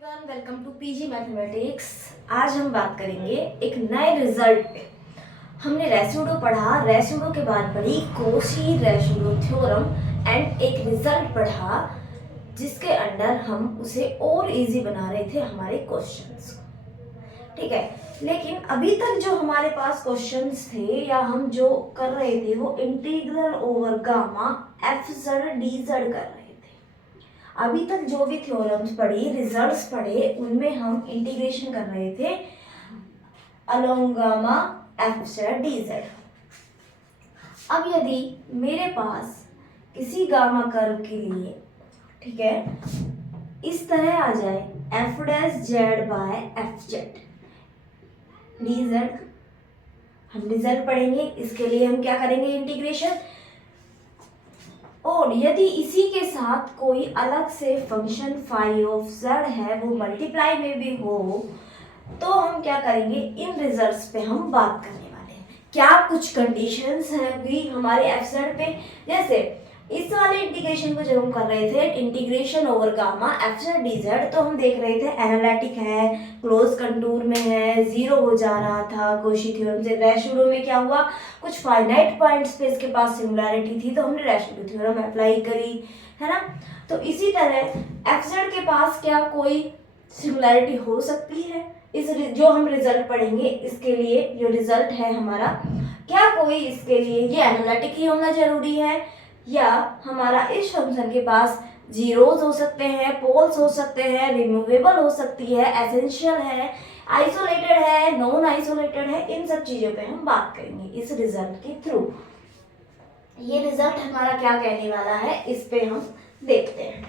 Everyone, welcome to PG mathematics. आज हम बात करेंगे एक नए रिजल्ट पे। हमने रेसिड्यू पढ़ा, रेसिड्यू के बाद पढ़ी कोशी रेसिड्यू थ्योरम एंड एक रिजल्ट पढ़ा जिसके अंडर हम उसे और इजी बना रहे थे हमारे क्वेश्चंस को। ठीक है, लेकिन अभी तक जो हमारे पास क्वेश्चंस थे या हम जो कर रहे थे वो integral over gamma F Z D Z कर रहे थे। अभी तक जो भी थ्योरम्स पढ़ी, रिजल्ट्स पढ़े, उनमें हम इंटीग्रेशन कर रहे थे along gamma F Z D Z. अब यदि मेरे पास किसी गामा कर्व के लिए, ठीक है, इस तरह आ जाए F dash Z by F Z D Z, हम रिजल्ट पढ़ेंगे। इसके लिए हम क्या करेंगे, इंटीग्रेशन। और यदि इसी के साथ कोई अलग से फंक्शन फाई ऑफ जेड है, वो मल्टीप्लाई में भी हो, तो हम क्या करेंगे, इन रिजल्ट्स पे हम बात करने वाले हैं। क्या कुछ कंडीशंस हैं भी हमारे एफ जेड पे। जैसे इस वाले इंटीग्रेशन को जब हम कर रहे थे, integration over gamma F Z D Z, तो हम देख रहे थे एनालिटिक है, क्लोज कंटूर में है, जीरो हो जा रहा था कोशी थ्योरम से। रेसिड्यू में क्या हुआ, कुछ फाइनाइट पॉइंट्स पे इसके पास सिमिलैरिटी थी, तो हमने रेसिड्यू थ्योरम अप्लाई करी, है ना। तो इसी तरह एफ जेड के पास क्या कोई सिमिलैरिटी हो सकती है, इस जो हम रिजल्ट पढ़ेंगे इसके लिए जो रिजल्ट है हमारा, क्या कोई इसके लिए ये एनालिटिक ही होना जरूरी है, या हमारा इस फंक्शन के पास जीरोस हो सकते हैं, पोल्स हो सकते हैं, रिमूवेबल हो सकती है, एसेंशियल है, आइसोलेटेड है, नॉन आइसोलेटेड है। इन सब चीज़ों पे हम बात करेंगे इस रिजल्ट के थ्रू। ये रिजल्ट हमारा क्या कहने वाला है, इस पे हम देखते हैं।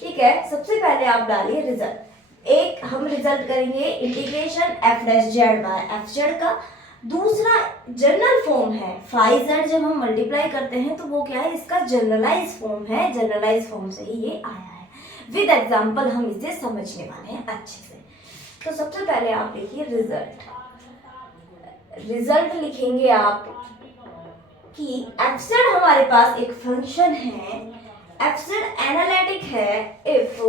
ठीक है, सबसे पहले आप डालिए रिजल्ट। एक हम रिजल्ट करेंगे integration F dash Z by F Z का। दूसरा जनरल फॉर्म है फाई जेड, जब हम मल्टीप्लाई करते हैं तो वो क्या है, इसका जनरलाइज फॉर्म है। जनरलाइज फॉर्म से ही ये आया है। विद एग्जांपल हम इसे समझने वाले हैं अच्छे से। तो सबसे पहले आप लिखिए रिजल्ट। रिजल्ट लिखेंगे आप कि एफ जेड हमारे पास एक फंक्शन है, एफ जेड एनालिटिक है if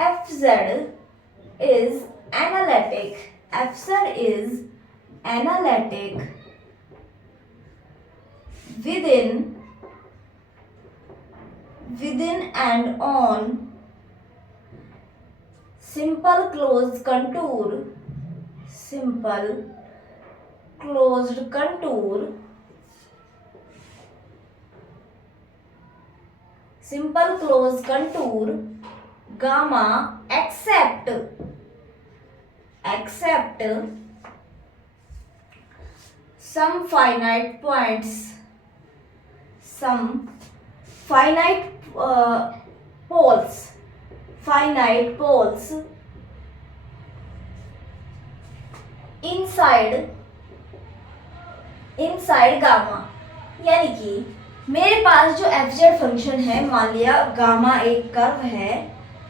F Z is analytic, F Z is analytic within and on simple closed contour, simple closed contour, simple closed contour gamma except some finite points, some finite poles inside gamma. यानी कि मेरे पास जो F Z function है, मान लिया gamma एक curve है,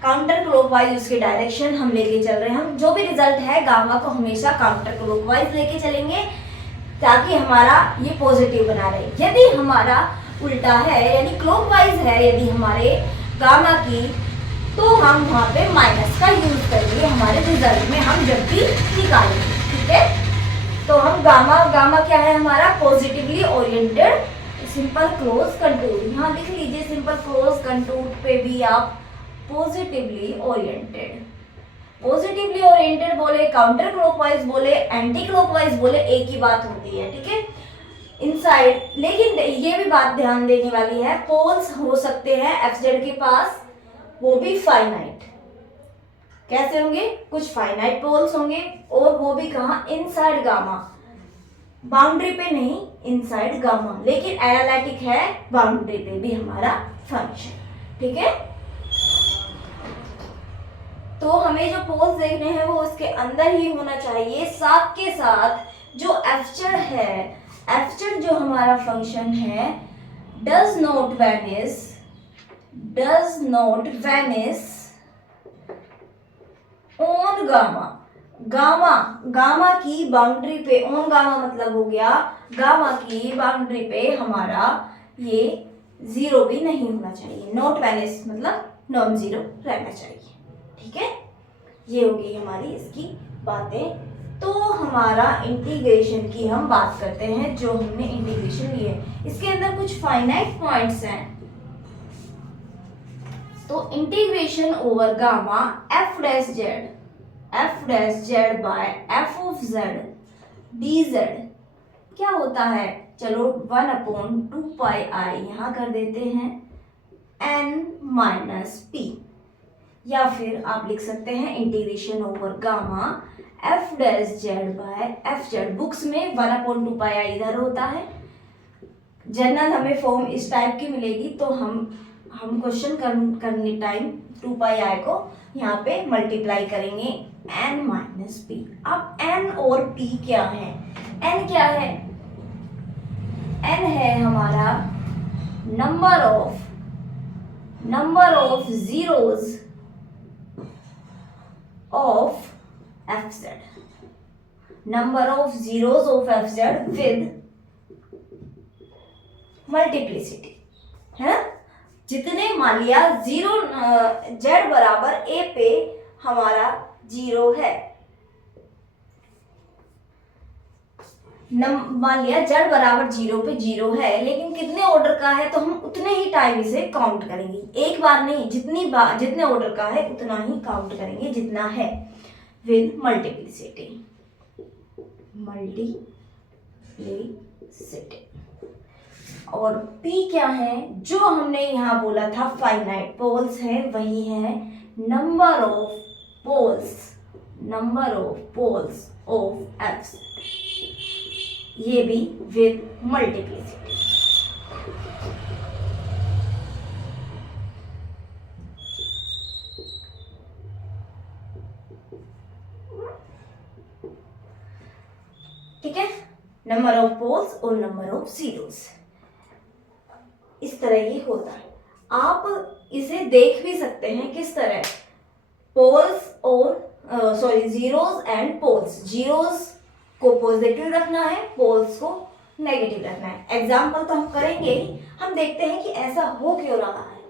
counter clockwise उसके डायरेक्शन हम लेके चल रहे हैं। हम जो भी रिजल्ट है गामा को हमेशा काउंटर क्लॉकवाइज लेके चलेंगे ताकि हमारा ये पॉजिटिव बना रहे। यदि हमारा उल्टा है यानी क्लॉकवाइज है यदि हमारे गामा की, तो हम वहाँ पे माइनस का यूज करेंगे हमारे रिजल्ट में हम जब भी निकालेंगे। ठीक है, तो हम गामा क्या है हमारा, positively oriented simple close contour. यहाँ लिख लीजिए सिंपल क्लोज कंटूर पे भी आप पॉजिटिवली ओरिएंटेड। पॉजिटिवली ओरिएंटेड बोले, काउंटर क्लॉकवाइज बोले, एंटी क्लॉकवाइज बोले, एक ही बात होती है। ठीक है, इनसाइड। लेकिन ये भी बात ध्यान देने वाली है, पोल्स हो सकते हैं एफ जेड के पास, वो भी फाइनाइट। कैसे होंगे, कुछ फाइनाइट पोल्स होंगे, और वो भी कहाँ, इनसाइड गामा, बाउंड्री पे नहीं, इनसाइड गामा। लेकिन एनालिटिक है बाउंड्री पे भी हमारा फंक्शन। ठीक है, तो हमें जो पोल्स देखने हैं वो उसके अंदर ही होना चाहिए। साथ के साथ जो एफ जेड है, एफ जेड जो हमारा फंक्शन है, does not vanish on gamma की बाउंड्री पे। ऑन गामा मतलब हो गया गामा की बाउंड्री पे हमारा ये जीरो भी नहीं होना चाहिए। नॉट वैनिश मतलब नॉन जीरो रहना चाहिए। ठीक है। ये हो गई हमारी इसकी बातें। तो हमारा इंटीग्रेशन की हम बात करते हैं, जो हमने इंटीग्रेशन ली है इसके अंदर कुछ फाइनाइट पॉइंट्स हैं। तो integration over gamma F dash Z by F of Z D Z क्या होता है, चलो 1/2 पाई यहाँ कर देते हैं n माइनस पी, या फिर आप लिख सकते हैं integration over gamma F dash Z by F Z. Books में 1/2 पाई इधर होता है, जनरल हमें फॉर्म इस टाइप की मिलेगी, तो हम क्वेश्चन करने टाइम 2 पाई को यहाँ पे मल्टीप्लाई करेंगे n माइनस पी। अब n और p क्या है, n क्या है, n है हमारा number of zeros of f Z, number of zeros of f Z with multiplicity, है ना। जितने मान लिया जीरो जेड बराबर ए पे हमारा 0 है, मान लिया जेड बराबर 0 पे 0 है, लेकिन कितने ऑर्डर का है तो हम उतने ही टाइम इसे काउंट करेंगे, एक बार नहीं, जितने ऑर्डर का है उतना ही काउंट करेंगे जितना है, विद मल्टीप्लिसिटी। और P क्या है, जो हमने यहाँ बोला था फाइनाइट पोल्स है, वही है number of poles of F, ये भी विद मल्टीप्लिसिटी। ठीक है, नंबर ऑफ पोल्स और नंबर ऑफ जीरोस, इस तरह ये होता है। आप इसे देख भी सकते हैं किस तरह, पोल्स और जीरोस एंड पोल्स, जीरोस को पॉजिटिव रखना है, पोल्स को नेगेटिव रखना है। एग्जाम्पल तो हम करेंगे ही, हम देखते हैं कि ऐसा हो क्यों रहा है।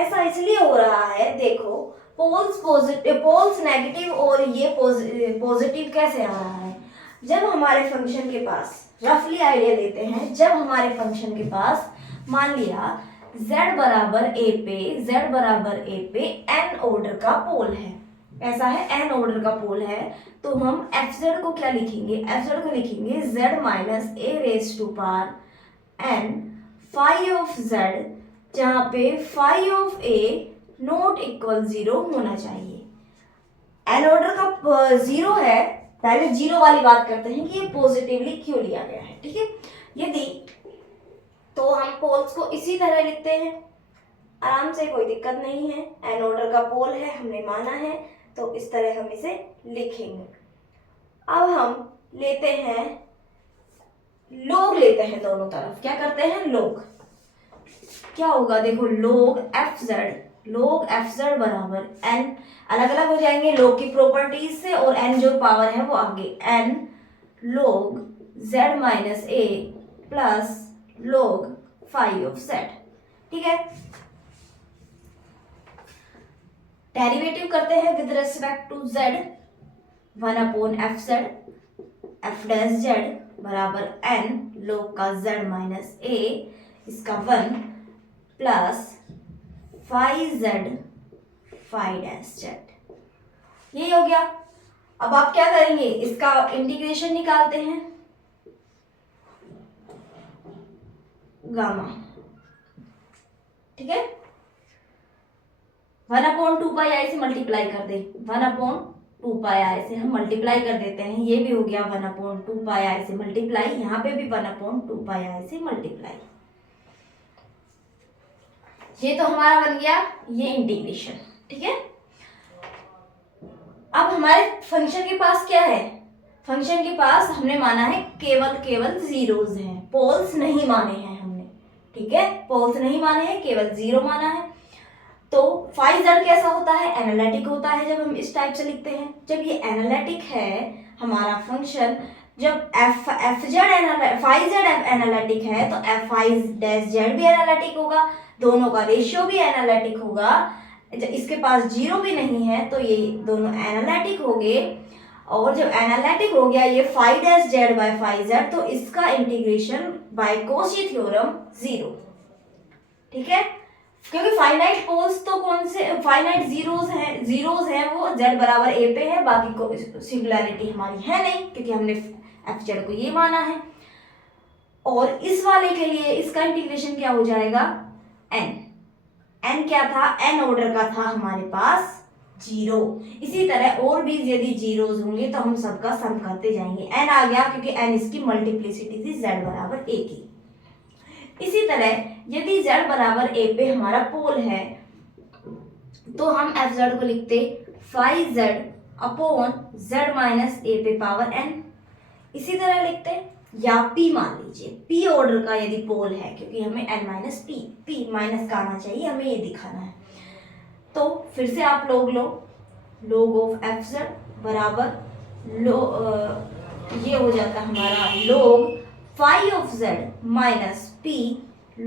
ऐसा इसलिए हो रहा है, देखो पोल्स नेगेटिव और ये पॉजिटिव कैसे आ रहा है, जब हमारे फंक्शन के पास, रफली आइडिया लेते हैं, जब हमारे फंक्शन के पास मान लिया z बराबर a पे n ऑर्डर का पोल है, ऐसा है n ऑर्डर का पोल है, तो हम fz को क्या लिखेंगे, fz को लिखेंगे z minus a raise to power n phi of z, जहाँ पे phi of a not equal 0 होना चाहिए। n ऑर्डर का 0 है, पहले 0 वाली बात करते हैं कि ये पॉजिटिवली क्यों लिया गया है। ठीक है, यदि तो हम पोल्स को इसी तरह लिखते हैं, आराम से, कोई दिक्कत नहीं है, एन ऑर्डर का पोल है हमने माना है, तो इस तरह हम इसे लिखेंगे। अब हम लेते हैं लोग, लेते हैं दोनों तरफ, क्या करते हैं लोग, क्या होगा देखो, लोग एफ जेड बराबर एन, अलग अलग हो जाएंगे लोग की प्रॉपर्टीज से, और एन जो पावर है वो आगे, n log Z minus A plus log phi of z। ठीक है, डेरिवेटिव करते हैं with respect to z, 1/f z, f डैश z बराबर n log का z माइनस a, इसका 1 plus phi z phi dash z, ये हो गया। अब आप क्या करेंगे, इसका इंटीग्रेशन निकालते हैं, गामा, ठीक है, 1/2 पाई आई से मल्टीप्लाई कर दे, 1/2 पाई आई से हम मल्टीप्लाई कर देते हैं, ये भी हो गया 1/2 पाई आई से मल्टीप्लाई, यहाँ पे भी 1/2 पाई आई से मल्टीप्लाई, ये तो हमारा बन गया ये इंटीग्रेशन। ठीक है, अब हमारे फंक्शन के पास क्या है, फंक्शन के पास हमने माना है केवल जीरोज हैं, पोल्स नहीं माने हैं हमने। ठीक है, पोल्स नहीं माने हैं, केवल 0 माना है। तो फाई जेड कैसा होता है, एनालिटिक होता है, जब हम इस टाइप से लिखते हैं, जब ये एनालिटिक है हमारा फंक्शन, जब F Z phi Z analytic है, तो एफ फाई डैश जेड भी एनालिटिक होगा, दोनों का रेशियो भी एनालिटिक होगा, इसके पास जीरो भी नहीं है तो ये दोनों एनालिटिक हो गए। और जब एनालिटिक हो गया ये phi dash Z by phi Z, तो इसका इंटीग्रेशन बाय कॉची थ्योरम 0। ठीक है, क्योंकि फाइनाइट पोल्स तो कौन से फाइनाइट जीरोस हैं वो z बराबर a पे है, बाकी को सिंगुलैरिटी हमारी है नहीं क्योंकि हमने एफ जेड को ये माना है। और इस वाले के लिए इसका इंटीग्रेशन क्या हो जाएगा, n क्या था, n ऑर्डर का था हमारे पास 0। इसी तरह और भी यदि जीरोस होंगे तो हम सबका सम करते जाएंगे। n आ गया क्योंकि n इसकी मल्टीप्लिसिटी थी z बराबर a की। इसी तरह यदि z बराबर a पे हमारा पोल है तो हम एफ जेड को लिखते phi Z upon z minus a पे पावर n। इसी तरह लिखते, या p मान लीजिए, p ऑर्डर का यदि पोल है, क्योंकि हमें n माइनस p माइनस का आना चाहिए, हमें ये दिखाना है। तो फिर से आप log ऑफ एफ जेड बराबर ये हो जाता है हमारा log phi of z minus p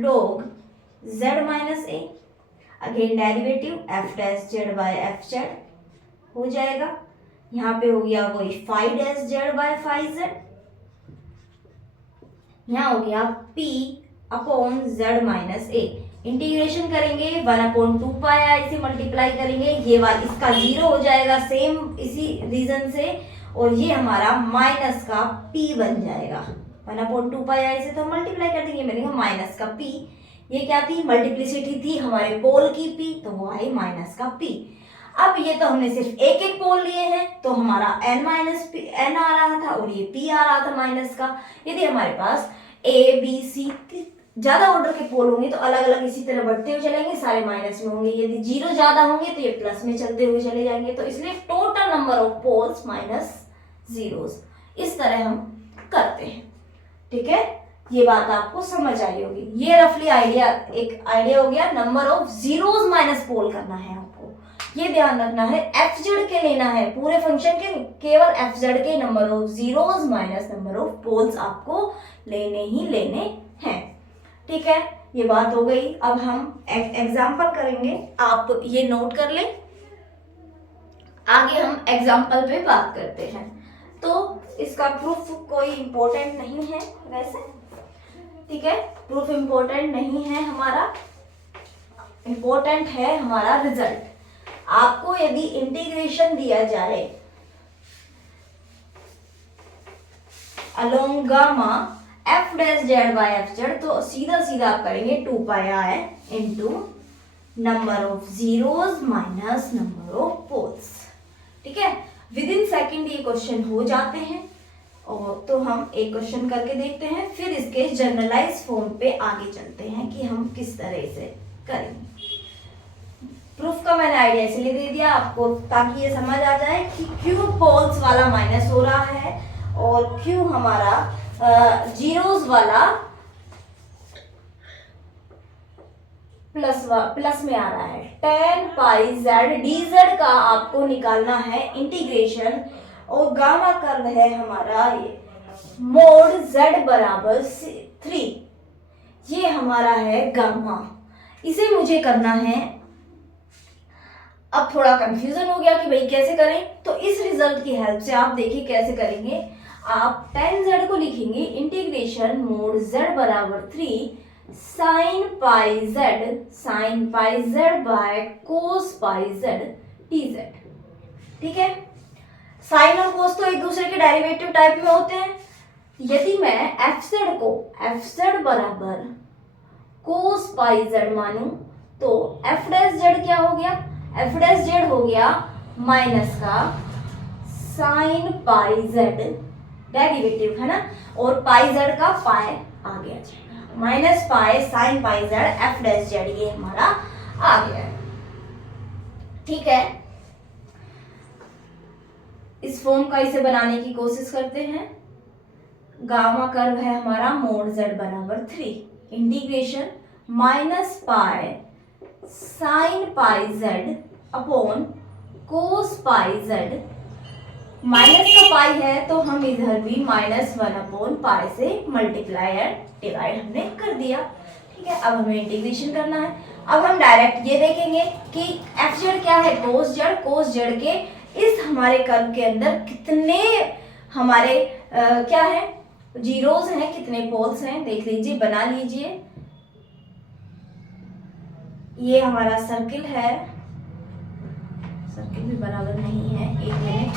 log z minus a। Again derivative F dash Z by F Z हो जाएगा। यहाँ पे हो गया वही phi dash Z by phi Z, यहाँ हो गया p upon z minus a। Integration करेंगे 1/2 पाई आई से मल्टीप्लाई करेंगे, ये वाला इसका 0 हो जाएगा सेम इसी रीजन से, और ये हमारा माइनस का p बन जाएगा। 1/2 पाई आई से तो मल्टीप्लाई कर देंगे, मैंने कहा माइनस का p। ये क्या थी, मल्टीप्लिसिटी थी हमारे पोल की p, तो वो आई माइनस का p। अब ये तो हमने सिर्फ एक एक पोल लिए हैं तो हमारा n माइनस n आ रहा था और ये p आ रहा था माइनस का। यदि हमारे पास a b c ज्यादा ऑर्डर के पोल होंगे तो अलग अलग इसी तरह बढ़ते हुए चलेंगे, सारे माइनस में होंगे। यदि जीरो ज्यादा होंगे तो ये प्लस में चलते हुए चले जाएंगे, तो इसलिए total number of poles minus zeros. इस तरह हम करते हैं। ठीक है, ये बात आपको समझ आई होगी। ये रफली आइडिया, एक आइडिया हो गया। नंबर ऑफ जीरोस माइनस पोल करना है आपको, ये ध्यान रखना है। एफ जेड के लेना है, पूरे फंक्शन के केवल एफ जेड के number of zeros minus number of poles आपको लेने ही लेने हैं। ठीक है, ये बात हो गई। अब हम एग्जाम्पल करेंगे, आप ये नोट कर लें, आगे हम एग्जाम्पल पे बात करते हैं। तो इसका प्रूफ कोई इंपॉर्टेंट नहीं है वैसे, ठीक है, प्रूफ इंपॉर्टेंट नहीं है हमारा, इंपॉर्टेंट है हमारा रिजल्ट। आपको यदि इंटीग्रेशन दिया जाए along gamma F dash Z by F z, तो सीधा सीधा आप करेंगे 2 pi i into number of zeros minus number of poles. ठीक है, विद इन सेकेंड ये क्वेश्चन हो जाते हैं। और तो हम एक क्वेश्चन करके देखते हैं, फिर इसके जनरलाइज फॉर्म पे आगे चलते हैं कि हम किस तरह से करेंगे। प्रूफ का मैंने आइडिया इसलिए दे दिया आपको ताकि ये समझ आ जाए कि क्यों पोल्स वाला माइनस हो रहा है और क्यों हमारा जीरोस वाला प्लस में आ रहा है। tan पाई जेड डी जेड का आपको निकालना है इंटीग्रेशन, और गामा कर्व है हमारा ये मोड z बराबर 3, ये हमारा है गामा, इसे मुझे करना है। अब थोड़ा कंफ्यूजन हो गया कि भाई कैसे करें, तो इस रिजल्ट की हेल्प से आप देखिए कैसे करेंगे। आप tan z को लिखेंगे इंटीग्रेशन मोड z बराबर 3 sine pi z by cos pi z dz। ठीक है, साइन और कोस तो एक दूसरे के डेरिवेटिव टाइप में होते हैं। यदि मैं एफ जेड बराबर कोस पाई z मानूं तो एफ डैश जेड क्या हो गया, एफ डैश जेड हो गया माइनस का साइन पाई जेड, डेरिवेटिव है ना, और पाई जेड का पाई आ गया, minus pi sine pi Z F dash Z, ये हमारा आ गया। ठीक है, इस फॉर्म का इसे बनाने की कोशिश करते हैं। गामा कर्व है हमारा मोड z बराबर 3 integration minus pi sine pi z upon cos pi z. Minus का पाई है तो हम इधर भी -1/पाई से मल्टीप्लाई एंड डिवाइड हमने कर दिया। ठीक है, अब हमें इंटीग्रेशन करना है। अब हम डायरेक्ट ये देखेंगे कि एफ जेड क्या है, कोस जेड। कोस जेड के इस हमारे कर्व के अंदर कितने हमारे क्या है, जीरोस हैं, कितने पोल्स हैं, देख लीजिए, बना लीजिए। ये हमारा सर्किल है, सर्किल भी बराबर नहीं है, एक मिनट।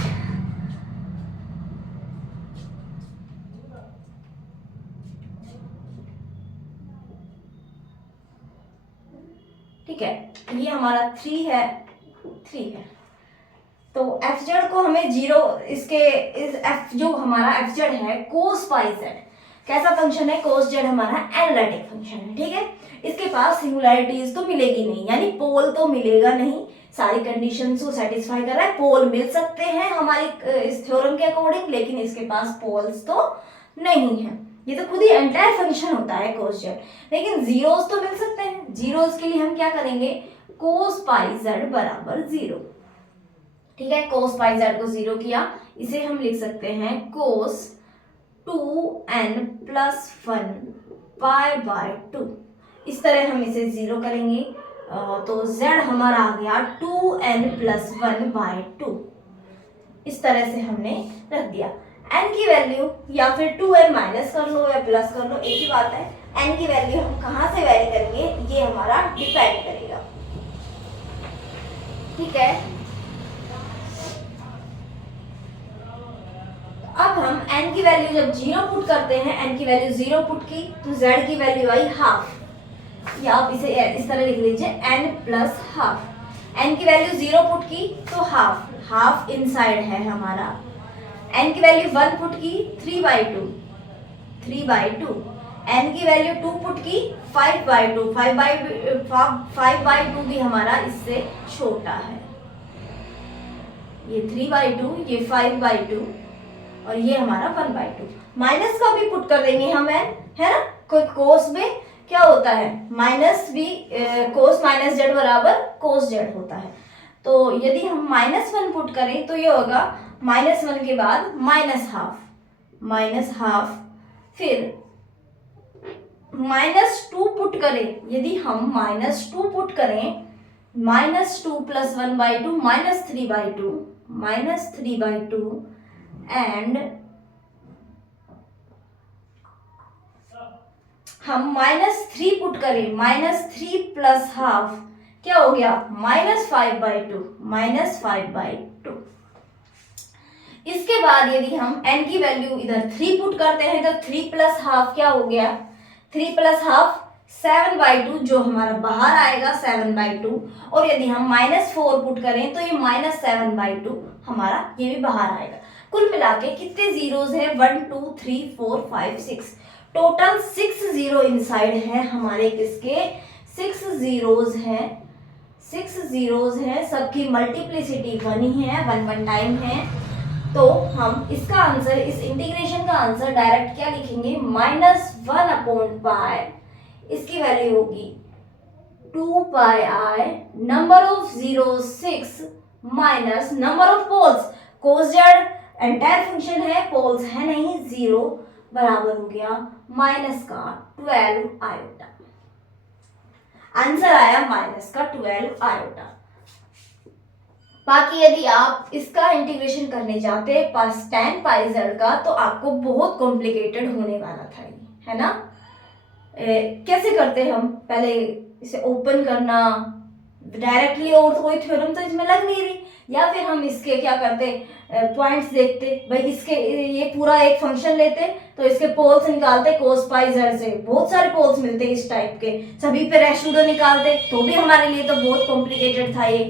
ठीक है, ये हमारा 3 है, 3 है। तो एफ जेड को हमें जीरो, इसके इस एफ जो हमारा एफ जेड है कोस पाई जेड कैसा फंक्शन है, कोस जेड हमारा एनालिटिक फंक्शन है। ठीक है, इसके पास सिंगुलैरिटीज तो मिलेगी नहीं, यानी पोल तो मिलेगा नहीं, सारी कंडीशंस को सेटिस्फाई कर रहा है। पोल मिल सकते हैं हमारी इस थ्योरम के अकॉर्डिंग, लेकिन इसके पास पोल्स तो नहीं है। ये तो खुद ही एंटायर फंक्शन होता है कोस जेड, लेकिन जीरोस तो मिल सकते हैं। जीरोस के लिए हम क्या करेंगे, कोस पाई जेड बराबर 0। ठीक है, कोस पाई जेड को 0 किया, इसे हम लिख सकते हैं कोस 2n+1 π/2। इस तरह हम इसे 0 करेंगे, तो z हमारा आ गया 2n+1/2। इस तरह से हमने रख दिया। n की वैल्यू या फिर 2n माइनस कर लो या प्लस कर लो, एक ही बात है। n की वैल्यू हम कहाँ से वैरी करेंगे, ये हमारा डिपेंड करेगा। ठीक है, अब हम n की वैल्यू जब 0 पुट करते हैं, n की वैल्यू 0 पुट की तो z की वैल्यू आई हाफ, या आप इसे इस तरह लिख लीजिए n+½ n की वैल्यू 0 पुट की तो हाफ, हाफ इनसाइड है हमारा। n की वैल्यू 1 पुट की 3/2, 3/2। n की वैल्यू 2 पुट की 5/2, 5/2 भी हमारा इससे छोटा है। ये 3/2, ये 5/2 और ये हमारा 1/2। माइनस का भी पुट कर देंगे हम n, है ना, कोई कोस में क्या होता है, माइनस भी, कोस माइनस जेड बराबर कोस जेड होता है। तो यदि हम -1 पुट करें तो ये होगा -1 के बाद -½ फिर -2 पुट करें, यदि हम -2 पुट करें, -2 + 1/2 -3/2 एंड हम -3 पुट करें, -3 + ½ क्या हो गया, -5/2। इसके बाद यदि हम n की वैल्यू इधर 3 पुट करते हैं तो 3 + ½ क्या हो गया, 3 + ½ 7/2, जो हमारा बाहर आएगा 7/2। और यदि हम -4 पुट करें तो ये -7/2 हमारा ये भी बाहर आएगा। कुल मिला के कितने जीरोस है, 1 2 3 4 5 6, टोटल 6 जीरो इनसाइड है हमारे, किसके, 6 जीरोस हैं, 6 जीरोस हैं, सबकी मल्टीप्लिसिटी 1 ही है, 1 टाइम है। तो हम इसका आंसर, इस इंटीग्रेशन का आंसर डायरेक्ट क्या लिखेंगे, -1/π, इसकी वैल्यू होगी 2πi, number of zero 6 minus number of poles, cos Z entire function है, पोल्स है नहीं, 0 बराबर हो गया -12 आयोटा। आंसर आया -12 आयोटा। बाकी यदि आप इसका इंटीग्रेशन करने जाते हैं पास tan πz का, तो आपको बहुत कॉम्प्लिकेटेड होने वाला था, है ना। कैसे करते हम, पहले इसे ओपन करना डायरेक्टली, और कोई थ्योरम तो इसमें लग नहीं रही, या फिर हम इसके क्या करते, पॉइंट्स देखते, भाई इसके ये पूरा एक फंक्शन लेते, तो इसके पोल्स निकालते, कोस पाई जेड से बहुत सारे पोल्स मिलते इस टाइप के, सभी पे रेशूडो निकालते, तो भी हमारे लिए तो बहुत कॉम्प्लिकेटेड था ये।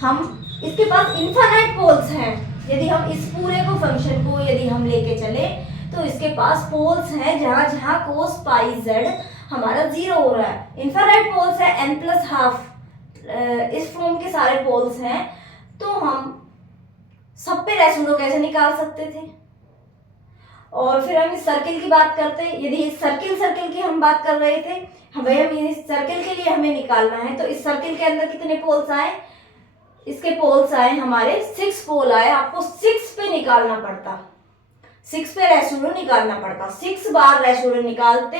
हम इसके पास इनफाइनाइट पोल्स हैं, यदि हम इस पूरे को फंक्शन को यदि हम लेके चले तो इसके पास पोल्स हैं जहां जहां कोस पाई जेड हमारा 0 हो रहा है। इनफाइनाइट पोल्स है n+½ इस फॉर्म के सारे पोल्स हैं, तो हम सब पे रेशूडो कैसे निकाल सकते थे। और फिर हम इस सर्किल की बात करते, यदि इस सर्किल की हम बात कर रहे थे, भाई हम इस सर्किल के लिए हमें निकालना है, तो इस सर्किल के अंदर कितने पोल्स आए, इसके पोल्स आए हमारे 6 पोल आए, आपको 6 पे निकालना पड़ता, 6 पे रेशूडो निकालना पड़ता, 6 बार रेशूडो निकालते,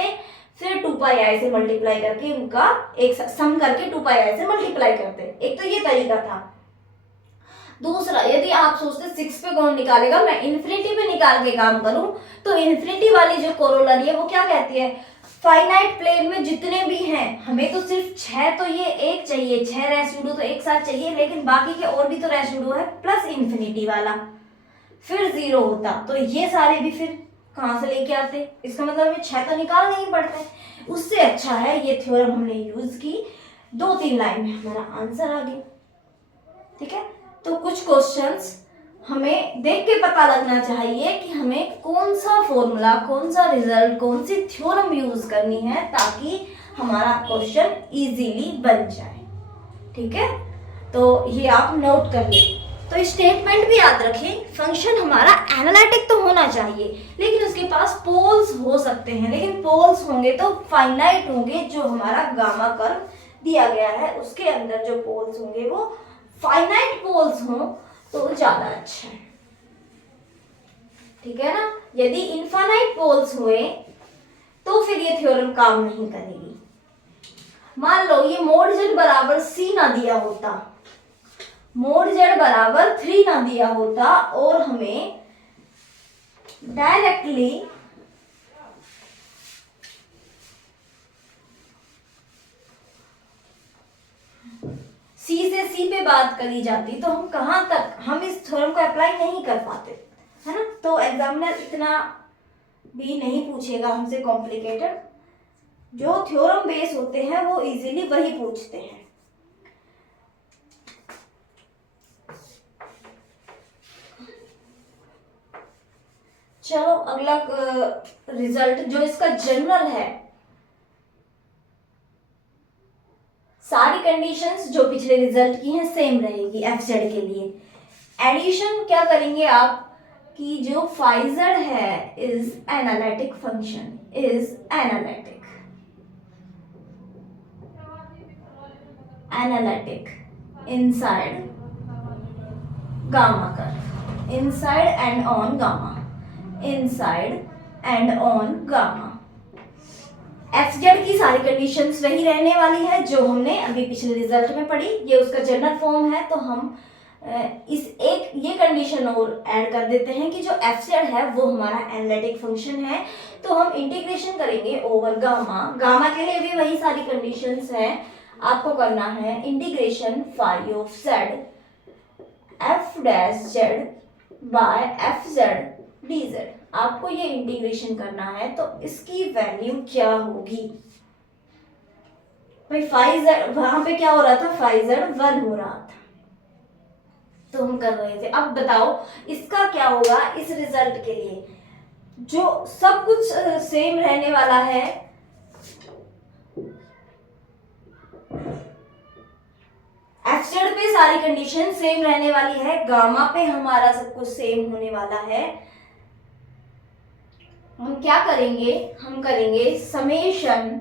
फिर 2πi से मल्टीप्लाई करके उनका एक सम करके 2πi से मल्टीप्लाई करते हैं। एक तो ये तरीका था। दूसरा, यदि आप सोचते 6 पे कौन निकालेगा, मैं इन्फिनिटी पे निकाल के काम करूं, तो इन्फिनिटी वाली जो कोरोलरी है वो क्या कहती है, फाइनाइट प्लेन में जितने भी हैं, हमें तो सिर्फ 6 तो ये एक चाहिए, 6 रेसिड्यू तो एक साथ चाहिए, लेकिन बाकी के और भी तो रेसिड्यू है प्लस इन्फिनिटी वाला, फिर 0 होता, तो ये सारे भी फिर कहाँ से लेके आते, इसका मतलब हमें 6 तो निकालने ही पड़ते हैं। उससे अच्छा है ये थ्योरम हमने यूज की, 2-3 लाइन में हमारा आंसर आ गया। ठीक है, तो कुछ क्वेश्चंस हमें देख के पता लगना चाहिए कि हमें कौन सा फॉर्मूला, कौन सा रिजल्ट, कौन सी थ्योरम यूज करनी है ताकि हमारा क्वेश्चन इजीली बन जाए। ठीक है, तो ये आप नोट कर लें। तो स्टेटमेंट भी याद रखें, फंक्शन हमारा एनालिटिक तो होना चाहिए, लेकिन उसके पास पोल्स हो सकते हैं, लेकिन पोल्स होंगे तो फाइनाइट होंगे। जो हमारा गामा कर्व दिया गया है उसके अंदर जो पोल्स होंगे वो फाइनाइट पोल्स हों तो ज़्यादा अच्छा है। ठीक है ना, यदि इनफाइनाइट पोल्स हुए तो फिर ये थ्योरम काम नहीं करेगी। मान लो ये मोड z बराबर c ना दिया होता, मोड z बराबर 3 ना दिया होता और हमें डायरेक्टली सी से सी पे बात करी जाती तो हम कहाँ तक, हम इस थ्योरम को अप्लाई नहीं कर पाते, है ना। तो एग्जामिनर इतना भी नहीं पूछेगा हमसे कॉम्प्लिकेटेड, जो थ्योरम बेस होते हैं वो इजीली वही पूछते हैं। चलो अगला रिजल्ट जो इसका जनरल है, सारी कंडीशंस जो पिछले रिजल्ट की हैं सेम रहेगी एफजेड के लिए। एडिशन क्या करेंगे आप कि जो फाइजेड है is analytic function, is analytic inside gamma curve, inside and on gamma, inside and on gamma. F Z की सारी कंडीशंस वही रहने वाली है जो हमने अभी पिछले रिजल्ट में पढ़ी, ये उसका जनरल फॉर्म है। तो हम इस एक ये कंडीशन और ऐड कर देते हैं कि जो एफजेड है वो हमारा एनालिटिक फंक्शन है। तो हम इंटीग्रेशन करेंगे ओवर गामा, गामा के लिए भी वही सारी कंडीशंस हैं। आपको करना है integration phi of Z F dash Z by F Z D Z, आपको ये इंटीग्रेशन करना है। तो इसकी वैल्यू क्या होगी भाई, फाई जेड वहां पे क्या हो रहा था, फाई जेड 1 हो रहा था, तो हम कर रहे थे। अब बताओ इसका क्या होगा इस रिजल्ट के लिए, जो सब कुछ सेम रहने वाला है। एफजेड पे सारी कंडीशन सेम रहने वाली है, गामा पे हमारा सब कुछ सेम होने वाला है। हम क्या करेंगे, हम करेंगे summation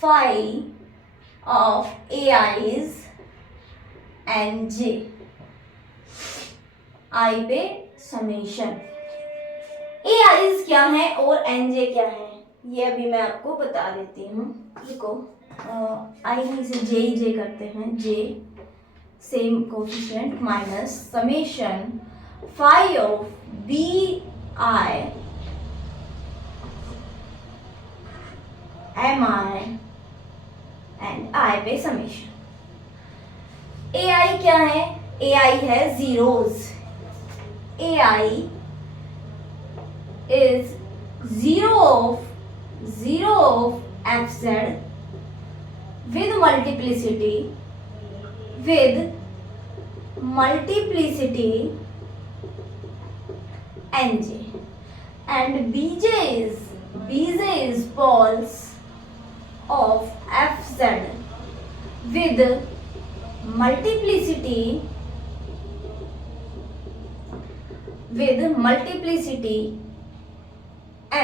phi of a i's and j, i पे समेशन ए आईज क्या है और एन जे क्या है ये अभी मैं आपको बता देती हूँ। रुको, आई नहीं से जे ही जे करते हैं, j same coefficient minus summation phi of b i m i and i पे समेशन। ए आई क्या है, ए आई है zeros, a i is zero of f z with multiplicity nj and bj is poles of fz with multiplicity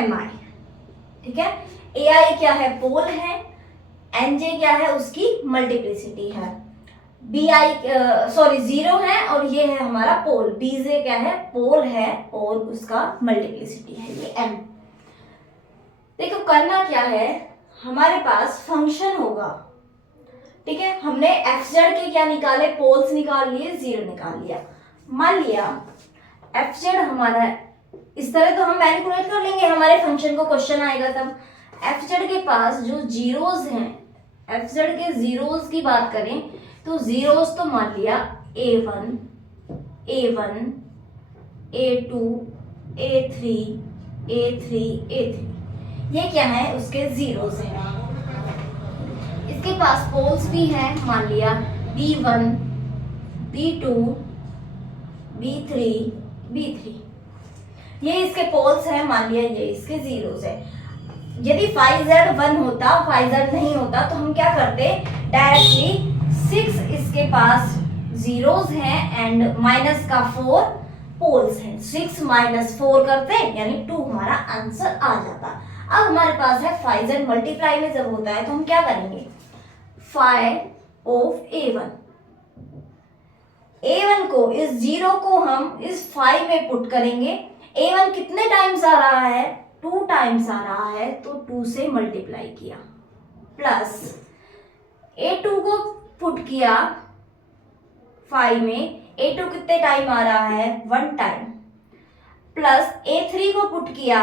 mi। ठीक है, ai क्या है, पोल है, NJ क्या है, उसकी मल्टीप्लिसिटी है, बी आई सॉरी जीरो है और ये है हमारा पोल, बीजे क्या है, पोल है और उसका मल्टीप्लिसिटी है ये एम। देखो करना क्या है, हमारे पास फंक्शन होगा, ठीक है। हमने एफ जेड के क्या निकाले, पोल्स निकाल लिए, 0 निकाल लिया। मान लिया एफ जेड हमारा इस तरह तो हम मैनिपुलेट कर लेंगे, हमारे फंक्शन को क्वेश्चन आएगा तब। एफ जेड के पास जो जीरोज हैं, एफ जेड के जीरोज की बात करें तो जीरोज तो मान लिया A1, A1, A2, A3, A3, A3, ये क्या है, उसके जीरोज हैं। इसके पास पोल्स भी हैं, मान लिया B1, B2, B3, B3, ये इसके पोल्स हैं, मान लिया ये इसके जीरोज है। यदि फाइव जेड 1 होता, फाइव जेड नहीं होता तो हम क्या करते, डायरेक्टली 6 इसके पास जीरोज हैं एंड माइनस का 4 पोल्स हैं, 6 - 4 करते यानी 2 हमारा आंसर आ जाता। अब हमारे पास है फाइव जेड मल्टीप्लाई में जब होता है तो हम क्या करेंगे, फाइव ऑफ A1, A1 को इस 0 को हम इस 5 में पुट करेंगे। A1 कितने टाइम्स आ रहा है, 2 टाइम्स आ रहा है तो 2 से मल्टीप्लाई किया, प्लस A2 को पुट किया 5 में, A2 कितने टाइम आ रहा है, 1 टाइम, प्लस A3 को पुट किया,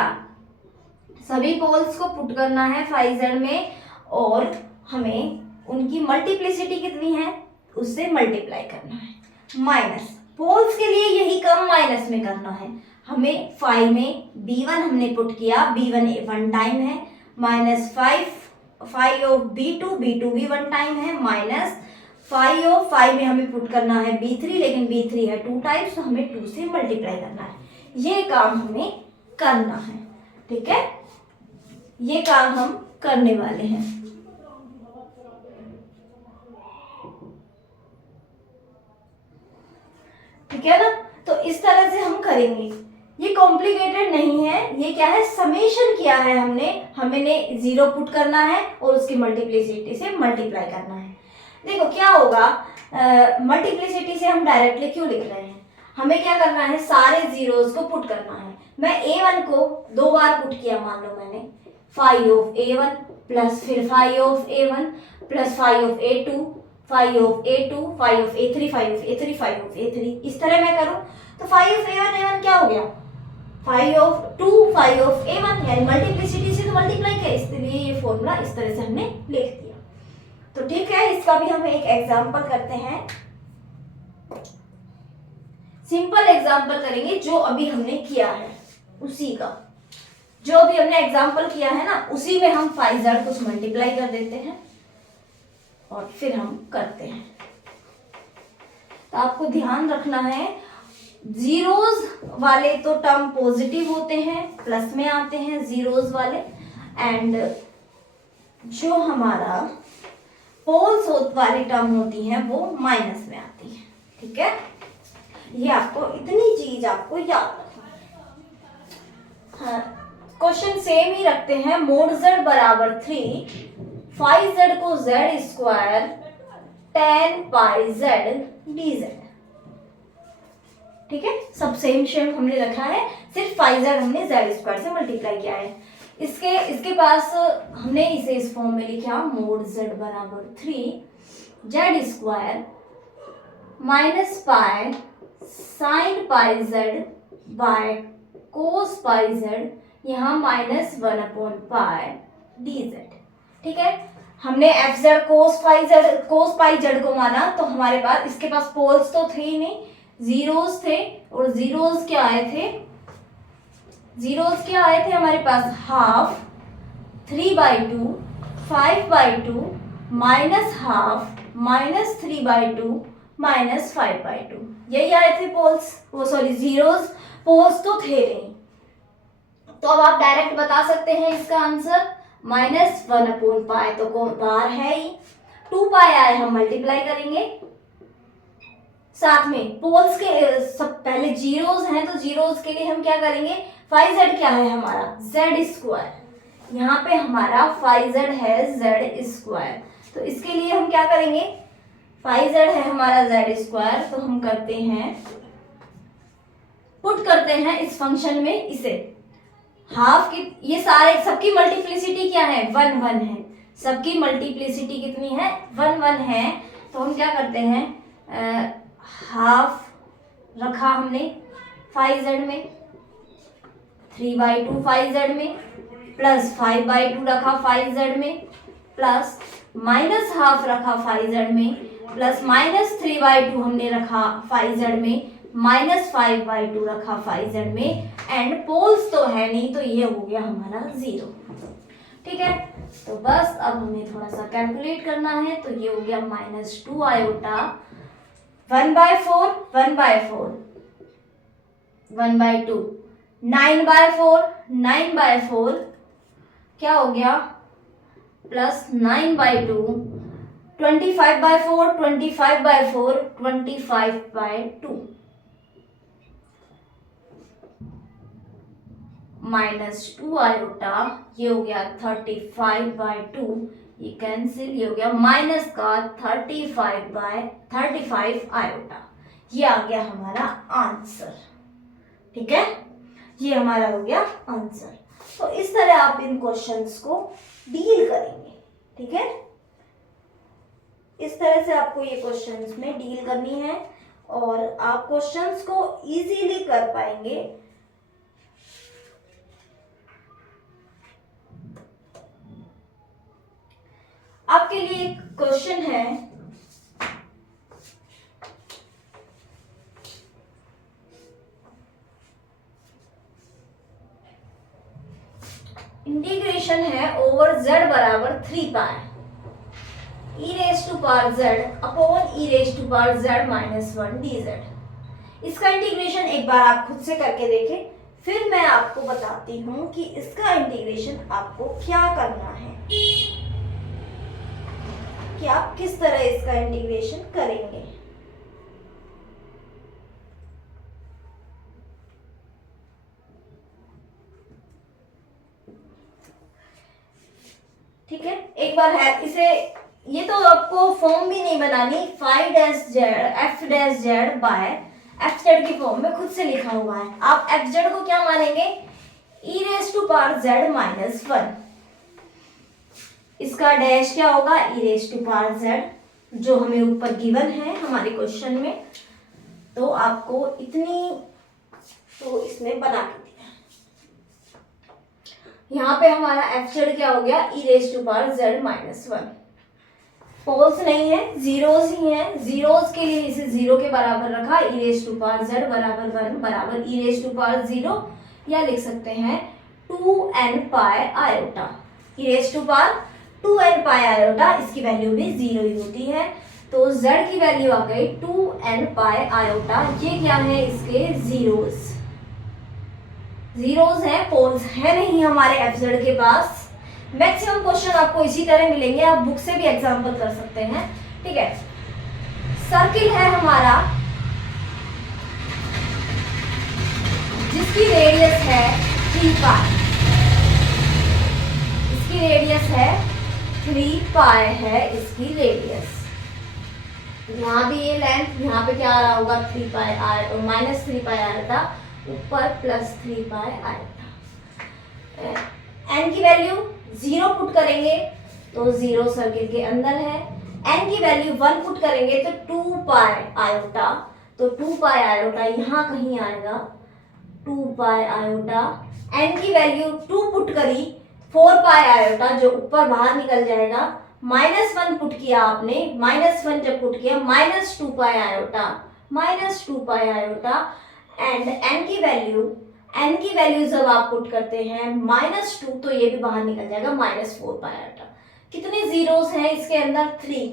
सभी पोल्स को पुट करना है 5Z में और हमें उनकी मल्टीप्लिसिटी कितनी है उससे मल्टीप्लाई करना है, माइनस पोल्स के लिए यही काम माइनस में करना है। हमें 5 में B1 हमने पुट किया, B1 1 टाइम है, माइनस 5 ऑफ B2, B2 भी 1 टाइम है, माइनस 5 ऑफ 5 में हमें पुट करना है B3, लेकिन B3 है 2 टाइम्स तो हमें 2 से मल्टीप्लाई करना है। ये काम हमें करना है, ठीक है, ये काम हम करने वाले हैं। ठीक है ना, तो इस तरह से हम करेंगे। ये कॉम्प्लिकेटेड नहीं है, ये क्या है, समेशन किया है हमने 0 पुट करना है और उसकी मल्टीप्लिसिटी से मल्टीप्लाई करना है। देखो क्या होगा, मल्टीप्लिसिटी से हम डायरेक्टली क्यों लिख रहे हैं, हमें क्या करना है, सारे जीरोस को पुट करना है। मैं A1 को 2 बार पुट किया, मान लो मैंने 5 ऑफ A1 प्लस फिर 5 of A1 plus 5 of A2, 5 of A2, 5 of A3, 5 of A3, 5 of A3, इस तरह मैं करूं तो 5 ऑफ A1 क्या हो गया, 5 ऑफ 2, 5 ऑफ A1, यानी मल्टीप्लिसिटी से तो मल्टीप्लाई किया, इसलिए ये फॉर्मूला इस तरह से हमने लिख दिया। तो ठीक है, इसका भी हम एक एग्जांपल करते हैं, सिंपल एग्जांपल करेंगे जो अभी हमने किया है उसी का, जो अभी हमने एग्जांपल किया है ना उसी में हम 5Z कुछ मल्टीप्लाई कर देते हैं और फिर हम करते हैं। तो आपको ध्यान रखना है, जीरोज वाले तो टर्म पॉजिटिव होते हैं, प्लस में आते हैं जीरोज वाले, एंड जो हमारा पोल्स वाली टर्म होती हैं वो माइनस में आती है। ठीक है, ये आपको इतनी चीज आपको याद रखनी है। हाँ, क्वेश्चन सेम ही रखते हैं, मोड z बराबर 3, 5z को z स्क्वायर tan पाई z dz। ठीक है, सब सेम हमने रखा है, सिर्फ 5z हमने z स्क्वायर से मल्टीप्लाई किया है। इसके पास हमने इसे इस फॉर्म में लिखा, मोड z बराबर 3 z square minus pi sine pi z by cos pi z, यहाँ माइनस 1/पाई dz। ठीक है, हमने एफ जेड कोस पाई जेड को माना, तो हमारे पास इसके पास पोल्स तो थे ही नहीं, जीरोस थे, और जीरोस क्या आए थे हमारे पास, half, 3/2, 5/2, minus half, minus 3/2, minus 5/2, यही आए थे पोल्स, वो सॉरी जीरोस, पोल्स तो थे नहीं। तो अब आप डायरेक्ट बता सकते हैं इसका आंसर, माइनस 1/पाई तो बाहर है ही, 2 पाई आए, हम मल्टीप्लाई करेंगे, साथ में पोल्स के सब पहले जीरोस हैं तो जीरोस के लिए हम क्या करेंगे, 5z क्या है हमारा, z स्क्वायर, यहाँ पे हमारा 5z है z स्क्वायर, तो इसके लिए हम क्या करेंगे, 5z है हमारा z स्क्वायर, तो हम करते हैं पुट करते हैं इस फंक्शन में इसे, हाफ की, ये सारे सबकी मल्टीप्लिसिटी क्या है, 1 1 है, सबकी मल्टीप्लिसिटी कितनी है, 1 1 है। तो हम क्या करते हैं, हाफ रखा हमने 5z में, 3/2 5z में, प्लस 5/2 रखा 5z में, प्लस माइनस हाफ रखा 5z में, प्लस माइनस 3/2 हमने रखा 5z में, माइनस 5/2 रखा 5z में, एंड पोल्स तो है नहीं, तो ये हो गया हमारा 0। ठीक है, तो बस अब हमें थोड़ा सा कैलकुलेट करना है। तो ये हो गया -2 आयोटा 1/4 1/4 1/2 9/4 9/4 क्या हो गया, प्लस 9/2 25/4 25/4 25/2 -2 आयोटा, ये हो गया 35/2, ये कैंसिल, ये हो गया माइनस का 35 आयोटा। ये आ गया हमारा आंसर। ठीक है, ये हमारा हो गया आंसर। तो इस तरह आप इन क्वेश्चंस को डील करेंगे। ठीक है, इस तरह से आपको ये क्वेश्चंस में डील करनी है और आप क्वेश्चंस को इजीली कर पाएंगे। आपके लिए एक क्वेश्चन है, इंटीग्रेशन है ओवर z बराबर 3 पाई e⁻z अपॉन e⁻z -1 dz। इसका इंटीग्रेशन एक बार आप खुद से करके देखें, फिर मैं आपको बताती हूं कि इसका इंटीग्रेशन आपको क्या करना है, कि आप किस तरह इसका इंटीग्रेशन करेंगे। ठीक है, एक बार है इसे, ये तो आपको फॉर्म भी नहीं बनानी, 5-z f' बाय fz की फॉर्म में खुद से लिखा हुआ है। आप fz को क्या मानेंगे, e⁻z -1। इसका डैश क्या होगा, e⁻z, जो हमें ऊपर गिवन है हमारे क्वेश्चन में। तो आपको इतनी, तो इसमें बना के दिया, यहाँ पे हमारा fz क्या हो गया, e⁻z -1। पोल्स नहीं है, जीरोस ही हैं, जीरोस के लिए इसे 0 के बराबर रखा, e⁻z बराबर 1 बराबर e⁻0, या लिख सकते हैं 2n पाई आयोटा, e⁻2n पाई आयोटा, इसकी वैल्यू भी 0 ही होती है। तो z की वैल्यू आ गई 2n पाई आयोटा। ये क्या है, इसके जीरोस है, पोल्स है नहीं हमारे fz के पास। मैक्सिमम क्वेश्चन आपको इसी तरह मिलेंगे, आप बुक से भी एग्जांपल कर सकते हैं। ठीक है, सर्किल है हमारा जिसकी रेडियस है 3 पाई, इसकी रेडियस है 3 पाई है इसकी रेडियस। यहाँ भी ये लेंथ, यहाँ पे क्या आ रहा होगा, 3 पाई -3 पाई आया, ऊपर +3 पाई आया। एन की वैल्यू 0 पुट करेंगे तो 0 सर्किल के अंदर है, एन की वैल्यू 1 पुट करेंगे तो 2 पाई आयोटा, तो 2 पाई आयोटा यहाँ कहीं आएगा, 2 पाई आयोटा। एन की वैल्यू 2 पुट करी, 4 पाई आयोटा, जो ऊपर बाहर निकल जाएगा। -1 पुट किया आपने, -1 जब पुट किया -2 pi iota, -2 pi iota. And n की वैल्यू जब आप पुट करते हैं -2, तो ये भी बाहर निकल जाएगा, -4 पाई आयोटा। कितने जीरोस हैं इसके अंदर, 3।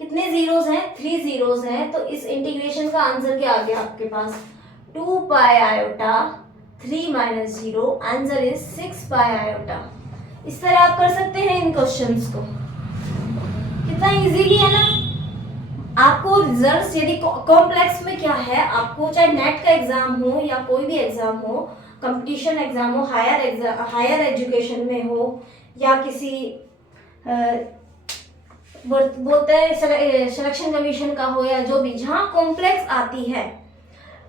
कितने जीरोस हैं, 3 जीरोस हैं। तो इस इंटीग्रेशन का आंसर क्या आ गया आपके पास, 2 pi iota 3 - 0, answer is 6 pi iota. इस तरह आप कर सकते हैं इन क्वेश्चंस को। कितना इजीली है ना। आपको रिजल्ट्स, यदि कॉम्प्लेक्स में क्या है, आपको चाहे नेट का एग्जाम हो या कोई भी एग्जाम हो, कंपटीशन एग्जाम हो, हायर एजुकेशन में हो, या किसी बोलते हैं सिलेक्शन कमीशन का हो, या जो भी, जहाँ कॉम्प्लेक्स आती है,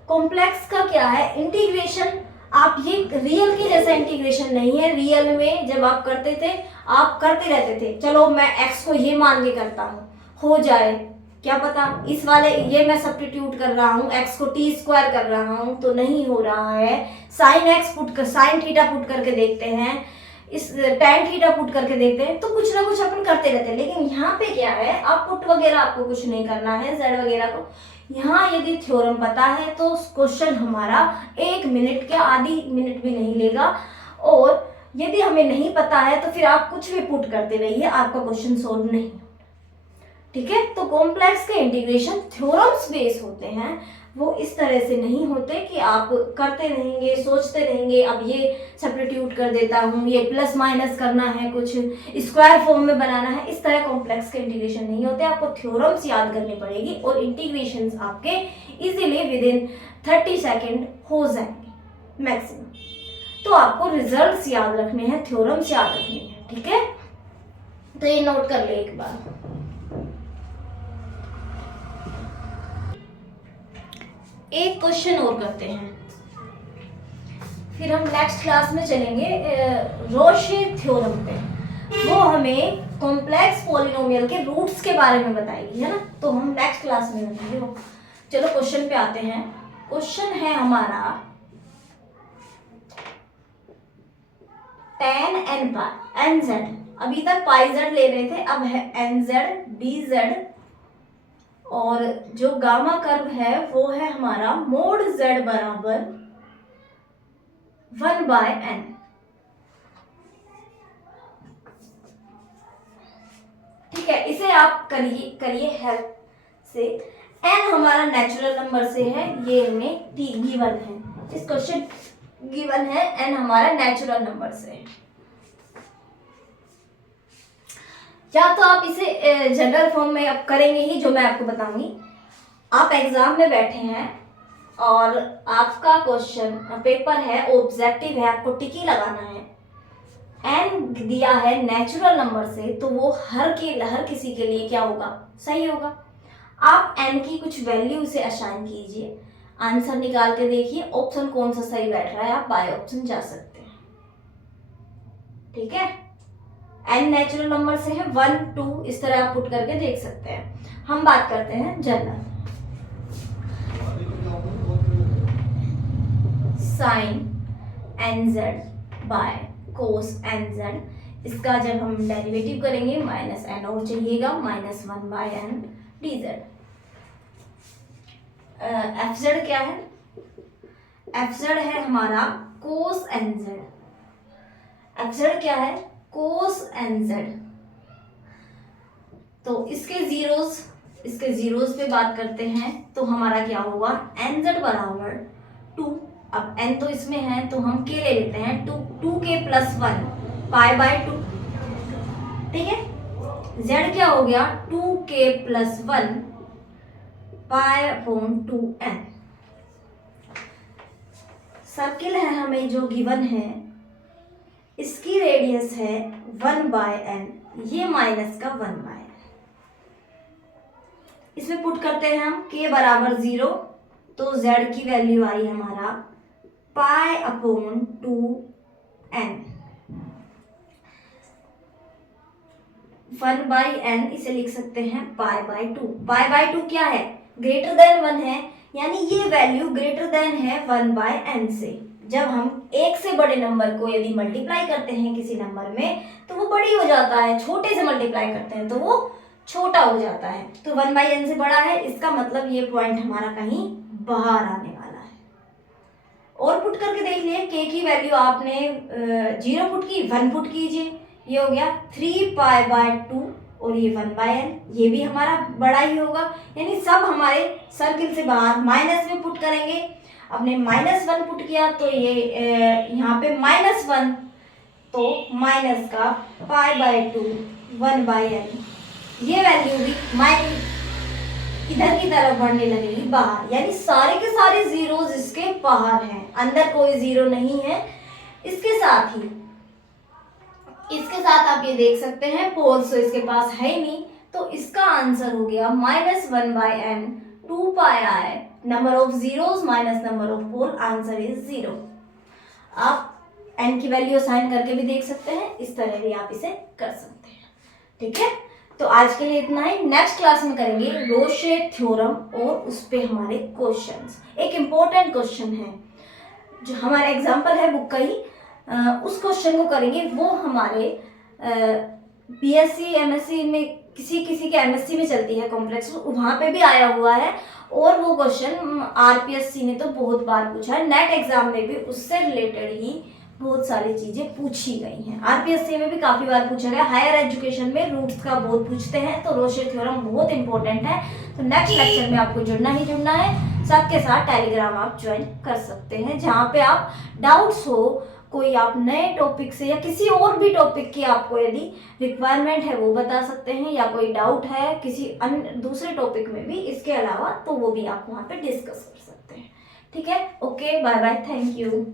कॉम्प्लेक्स का क्या है, इंटीग्रेशन आप ये रियल के जैसा इंटीग्रेशन नहीं है। रियल में जब आप करते थे आप करते रहते थे, चलो मैं x को ये मान के करता हूँ, हो जाए, क्या पता इस वाले ये मैं सब्स्टिट्यूट कर रहा हूँ, x को t स्क्वायर कर रहा हूँ तो नहीं हो रहा है। साइन थीटा पुट करके देखते हैं, इस tan थीटा पुट करके देखते हैं, तो कुछ ना कुछ अपन करते रहते हैं। लेकिन यहाँ पे क्या है, आप पुट वगैरह आपको कुछ नहीं करना है z वगैरह को। यहाँ यदि थ्योरम पता है तो क्वेश्चन हमारा 1 मिनट के आधी मिनट भी नहीं लेगा, और यदि हमें नहीं पता है तो फिर आप कुछ भी पुट करते रहिए, आपका क्वेश्चन सोल्व नहीं। ठीक है, तो कॉम्प्लेक्स के इंटीग्रेशन थ्योरम्स बेस होते हैं, वो इस तरह से नहीं होते कि आप करते रहेंगे, सोचते रहेंगे अब ये सब्स्टिट्यूट कर देता हूँ, ये प्लस माइनस करना है, कुछ स्क्वायर फॉर्म में बनाना है, इस तरह कॉम्प्लेक्स के इंटीग्रेशन नहीं होते। आपको थ्योरम्स याद करनी पड़ेगी और इंटीग्रेशंस आपके इजीली विद इन 30 सेकेंड हो जाएंगे मैक्सिमम। तो आपको रिजल्ट्स याद रखने हैं, थ्योरम्स याद रखने हैं। ठीक है, तो ये नोट कर ले एक बार। एक क्वेश्चन और करते हैं, फिर हम नेक्स्ट क्लास में चलेंगे रोशे थ्योरम पे। वो हमें कॉम्प्लेक्स पॉलिनोमियल के रूट्स के बारे में बताएगी, है ना, तो हम नेक्स्ट क्लास में बताएंगे वो। चलो क्वेश्चन पे आते हैं। क्वेश्चन है हमारा tan n पाई nz, अभी तक पाई z ले रहे थे, अब है nz dz, और जो गामा कर्व है वो है हमारा मोड z बराबर 1/n। ठीक है, इसे आप करिए हेल्प से। n हमारा नेचुरल नंबर से है, ये हमें गिवन है, इस क्वेश्चन गिवन है n हमारा नेचुरल नंबर से है। या तो आप इसे जनरल फॉर्म में अब करेंगे ही, जो मैं आपको बताऊंगी। आप एग्जाम में बैठे हैं और आपका क्वेश्चन पेपर है, ऑब्जेक्टिव है, आपको टिकी लगाना है, n दिया है नेचुरल नंबर से, तो वो हर किसी के लिए क्या होगा, सही होगा। आप n की कुछ वैल्यू से असाइन कीजिए, आंसर निकाल के देखिए ऑप्शन कौन सा सही बैठ रहा है, आप बाय ऑप्शन जा सकते हैं। ठीक है, n नेचुरल नंबर से है, 1 2 इस तरह आप पुट करके देख सकते हैं। हम बात करते हैं general. Sine nz by cos nz, इसका जब हम डेरिवेटिव करेंगे माइनस n और चाहिएगा, -1/n dz। fz क्या है, fz है हमारा कोस nz, fz क्या है, कोस nz। तो इसके जीरोस पे बात करते हैं, तो हमारा क्या होगा, nz बराबर 2, अब n तो इसमें है तो हम k ले लेते हैं, 2k + 1 π/2। ठीक है, z क्या हो गया, 2k + 1 π/2n। सर्किल है हमें जो गिवन है, इसकी रेडियस है 1/n, ये माइनस का 1/n। इसमें पुट करते हैं हम k बराबर 0, तो z की वैल्यू आई हमारा π/2n। 1/n इसे लिख सकते हैं π/2। π/2 क्या है, ग्रेटर देन 1 है, यानी ये वैल्यू ग्रेटर देन है 1/n से। जब हम एक से बड़े नंबर को यदि मल्टीप्लाई करते हैं किसी नंबर में तो वो बड़ी हो जाता है, छोटे से मल्टीप्लाई करते हैं तो वो छोटा हो जाता है। तो 1/n से बड़ा है, इसका मतलब ये पॉइंट हमारा कहीं बाहर आने वाला है। और पुट करके देख लिए, k की वैल्यू आपने 0 पुट की, 1 पुट कीजिए, ये हो गया 3π/2 और ये 1/n, ये भी हमारा बड़ा ही होगा, यानी सब हमारे सर्किल से बाहर। माइनस में पुट करेंगे, आपने -1 पुट किया तो ये यहाँ पे -1, तो माइनस का π/2 1/n, ये वैल्यू भी इधर की तरफ बढ़ने लगेगी बाहर, यानी सारे के सारे जीरोस इसके बाहर हैं, अंदर कोई जीरो नहीं है। इसके साथ आप ये देख सकते हैं पोल्स तो इसके पास है ही नहीं, तो इसका आंसर हो गया -1/n 2πi, number of zeros minus number of pole, answer is 0। आप n की वैल्यू असाइन करके भी देख सकते हैं, इस तरह भी आप इसे कर सकते हैं। ठीक है, तो आज के लिए इतना ही। नेक्स्ट क्लास में करेंगे रोशे थ्योरम और उस पे हमारे क्वेश्चंस। एक इम्पोर्टेंट क्वेश्चन है जो हमारा एग्जाम्पल है बुक का ही, उस क्वेश्चन को करेंगे। वो हमारे बीएससी एमएससी में किसी किसी के एमएससी में चलती है कॉम्प्लेक्स, वहाँ पे भी आया हुआ है। और वो क्वेश्चन आरपीएससी ने तो बहुत बार पूछा है, नेट एग्जाम में भी उससे रिलेटेड ही बहुत सारी चीजें पूछी गई हैं। आरपीएससी में भी काफी बार पूछा गया, हायर एजुकेशन में रूट्स का बहुत पूछते हैं, तो रोशे थ्योरम बहुत इंपॉर्टेंट है। तो नेक्स्ट लेक्चर में आपको जुड़ना ही जुड़ना है। साथ के साथ टेलीग्राम आप ज्वाइन कर सकते हैं, जहाँ पे आप डाउट्स हो कोई, आप नए टॉपिक से या किसी और भी टॉपिक की आपको यदि रिक्वायरमेंट है वो बता सकते हैं, या कोई डाउट है किसी अन्य दूसरे टॉपिक में भी इसके अलावा, तो वो भी आप वहाँ पे डिस्कस कर सकते हैं। ठीक है, okay, bye bye, thank you.